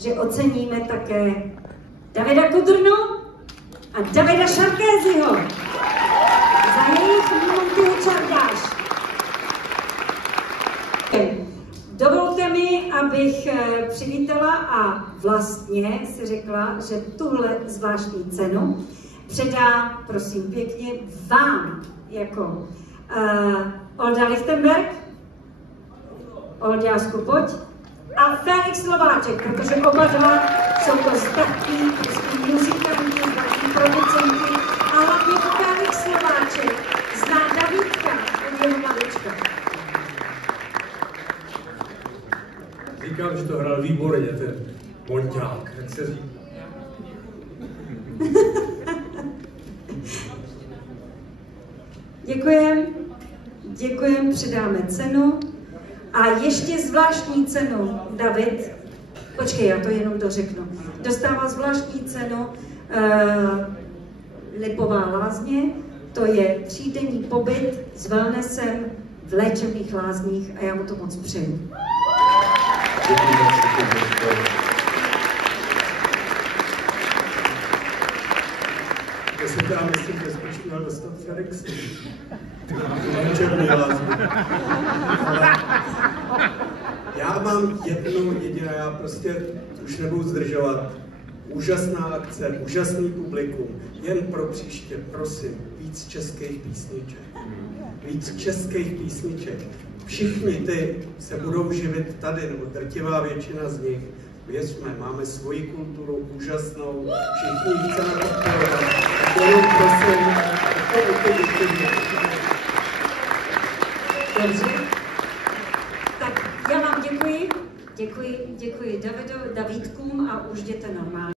že oceníme také Davida Kudrnu a Davida Šarkézyho za jejich Montyho Čardáš. Dovolte mi, abych přivítala a vlastně si řekla, že tuhle zvláštní cenu předá, prosím pěkně, vám jako Olda Lichtenberg, Olďásku, pojď, a Felix Slováček, protože oba dva jsou to statní, prostě muzikanti, další producenti, a hlavně Felix Slováček zná Davidka od jeho malička. Říkám, že to hrál výborně, ten Monťák, jak se říká. Děkujem, předáme cenu. A ještě zvláštní cenu, David, počkej, já to jenom dořeknu, dostává zvláštní cenu Lipová lázně, to je 3denní pobyt s wellnessem v léčebných lázních a já mu to moc přeju. Já se teda myslím, že spíš měl dostat Felix. Já mám jednu jedinou, já prostě už nebudu zdržovat. Úžasná akce, úžasný publikum. Jen pro příště, prosím, víc českých písniček. Víc českých písniček. Všichni ty se budou živit tady, nebo drtivá většina z nich. Věřme, máme svoji kulturu úžasnou, všichni ji chceme podporovat. Jenom prosím, Dobře. Tak já vám děkuji Davidkům a už jděte normálně.